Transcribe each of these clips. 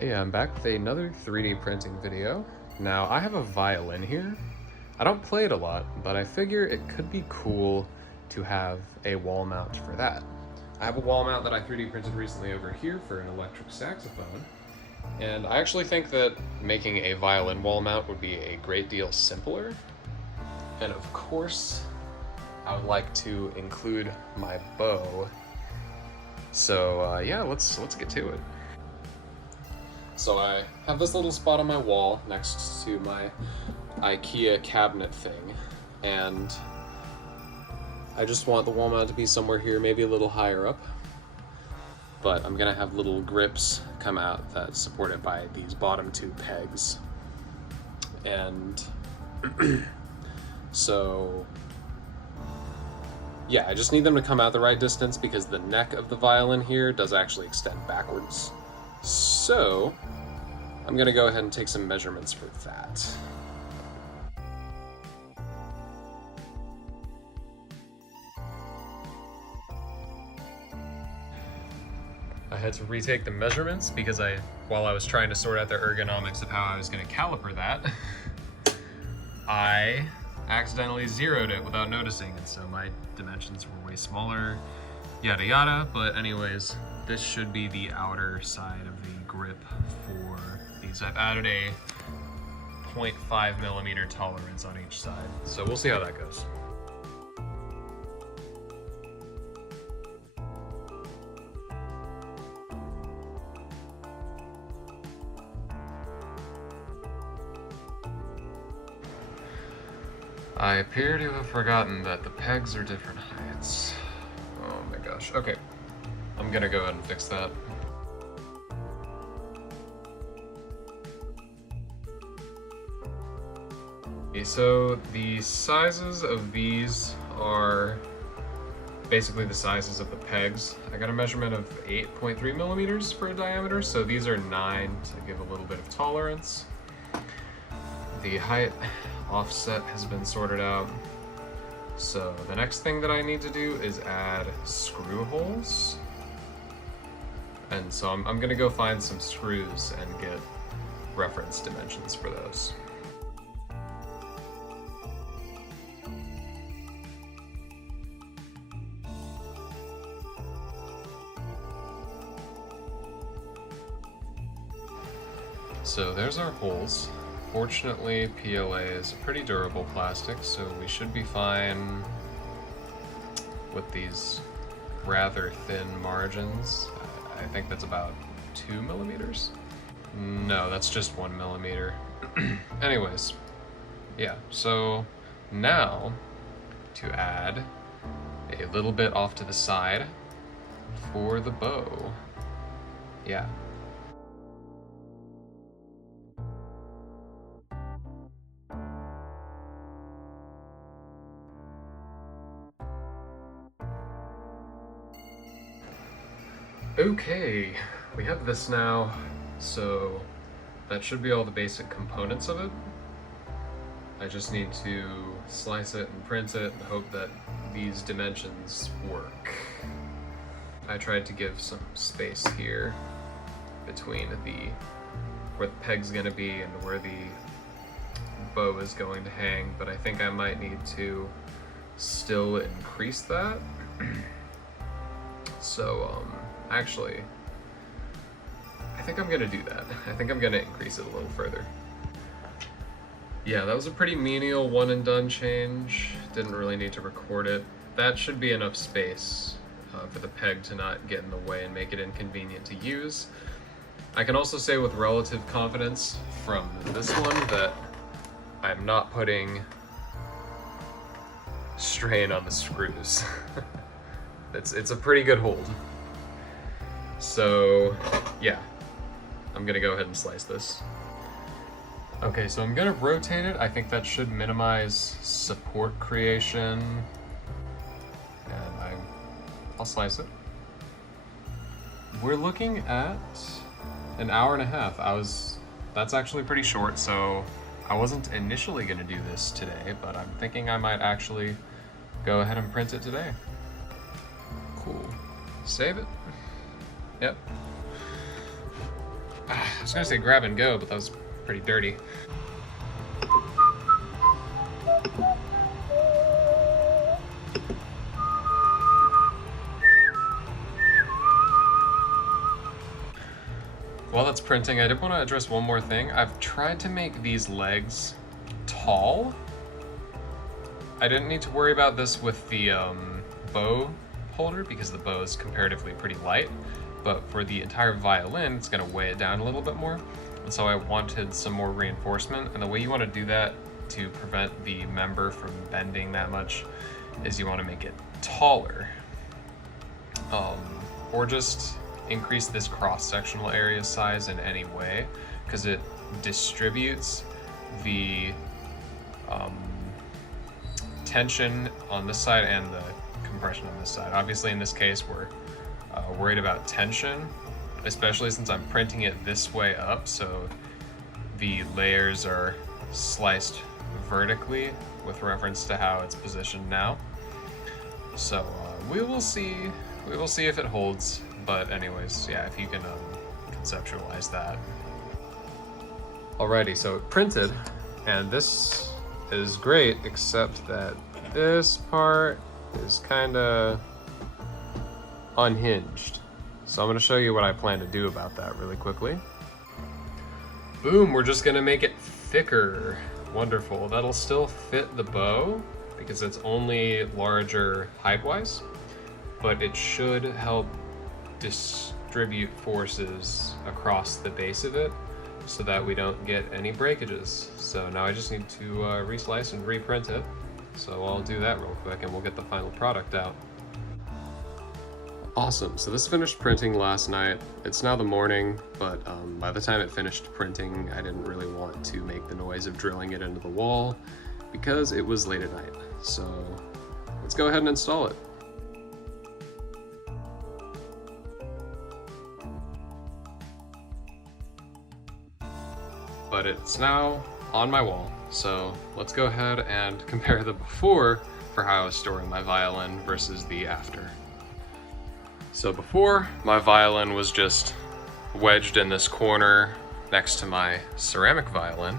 Hey, I'm back with another 3D printing video. Now, I have a violin here. I don't play it a lot, but I figure it could be cool to have a wall mount for that. I have a wall mount that I 3D printed recently over here for an electric saxophone, and I actually think that making a violin wall mount would be a great deal simpler. And of course, I would like to include my bow. So yeah, let's get to it. So I have this little spot on my wall next to my IKEA cabinet thing, and I just want the wall mount to be somewhere here, maybe a little higher up. But I'm gonna have little grips come out that support it by these bottom two pegs. And so yeah, I just need them to come out the right distance because the neck of the violin here does actually extend backwards. So I'm gonna go ahead and take some measurements for that. I had to retake the measurements because while I was trying to sort out the ergonomics of how I was gonna caliper that, I accidentally zeroed it without noticing, and so my dimensions were way smaller, yada yada. But anyways, this should be the outer side of the grip for these. I've added a 0.5 millimeter tolerance on each side, so we'll see how that goes. I appear to have forgotten that the pegs are different heights. Oh my gosh. Okay, I'm gonna go ahead and fix that. Okay, so the sizes of these are basically the sizes of the pegs. I got a measurement of 8.3 millimeters for a diameter, so these are 9 to give a little bit of tolerance. The height offset has been sorted out. So the next thing that I need to do is add screw holes. And so I'm gonna go find some screws and get reference dimensions for those. So there's our holes. Fortunately, PLA is a pretty durable plastic, so we should be fine with these rather thin margins. I think that's about 2 millimeters? No, that's just 1 millimeter. Anyways, yeah, so now to add a little bit off to the side for the bow. Yeah. Okay, we have this now, so that should be all the basic components of it. I just need to slice it and print it and hope that these dimensions work. I tried to give some space here between where the peg's gonna be and where the bow is going to hang, but I think I might need to still increase that. So, actually, I think I'm gonna do that. I think I'm gonna increase it a little further. Yeah, that was a pretty menial one and done change. Didn't really need to record it. That should be enough space for the peg to not get in the way and make it inconvenient to use. I can also say with relative confidence from this one that I'm not putting strain on the screws. It's a pretty good hold. So yeah, I'm gonna go ahead and slice this. Okay, so I'm gonna rotate it. I think that should minimize support creation. And I'll slice it. We're looking at an hour and a half. That's actually pretty short, so I wasn't initially gonna do this today, but I'm thinking I might actually go ahead and print it today. Cool. Save it. Yep. I was gonna say grab and go, but that was pretty dirty. While that's printing, I did want to address one more thing. I've tried to make these legs tall. I didn't need to worry about this with the bow holder because the bow is comparatively pretty light, but for the entire violin, it's going to weigh it down a little bit more. And so I wanted some more reinforcement, and the way you want to do that to prevent the member from bending that much is you want to make it taller. Or just increase this cross-sectional area size in any way, because it distributes the tension on this side and the compression on this side. Obviously in this case we're worried about tension, especially since I'm printing it this way up, so the layers are sliced vertically with reference to how it's positioned now. So we will see if it holds. But anyways, yeah, if you can conceptualize that. Alrighty, so it printed, and this is great, except that this part is kind of unhinged. So I'm going to show you what I plan to do about that really quickly. Boom, we're just going to make it thicker. Wonderful. That'll still fit the bow because it's only larger height-wise, but it should help distribute forces across the base of it so that we don't get any breakages. So now I just need to reslice and reprint it. So I'll do that real quick and we'll get the final product out. Awesome, so this finished printing last night. It's now the morning, but by the time it finished printing, I didn't really want to make the noise of drilling it into the wall because it was late at night. So let's go ahead and install it. But it's now on my wall, so let's go ahead and compare the before for how I was storing my violin versus the after. So before, my violin was just wedged in this corner next to my ceramic violin,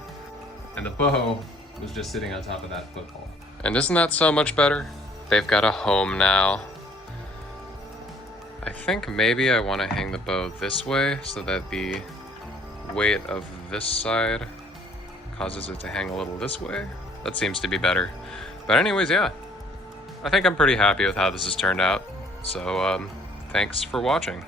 and the bow was just sitting on top of that football. And isn't that so much better? They've got a home now. I think maybe I want to hang the bow this way so that the weight of this side causes it to hang a little this way. That seems to be better. But anyways, yeah, I think I'm pretty happy with how this has turned out. So thanks for watching.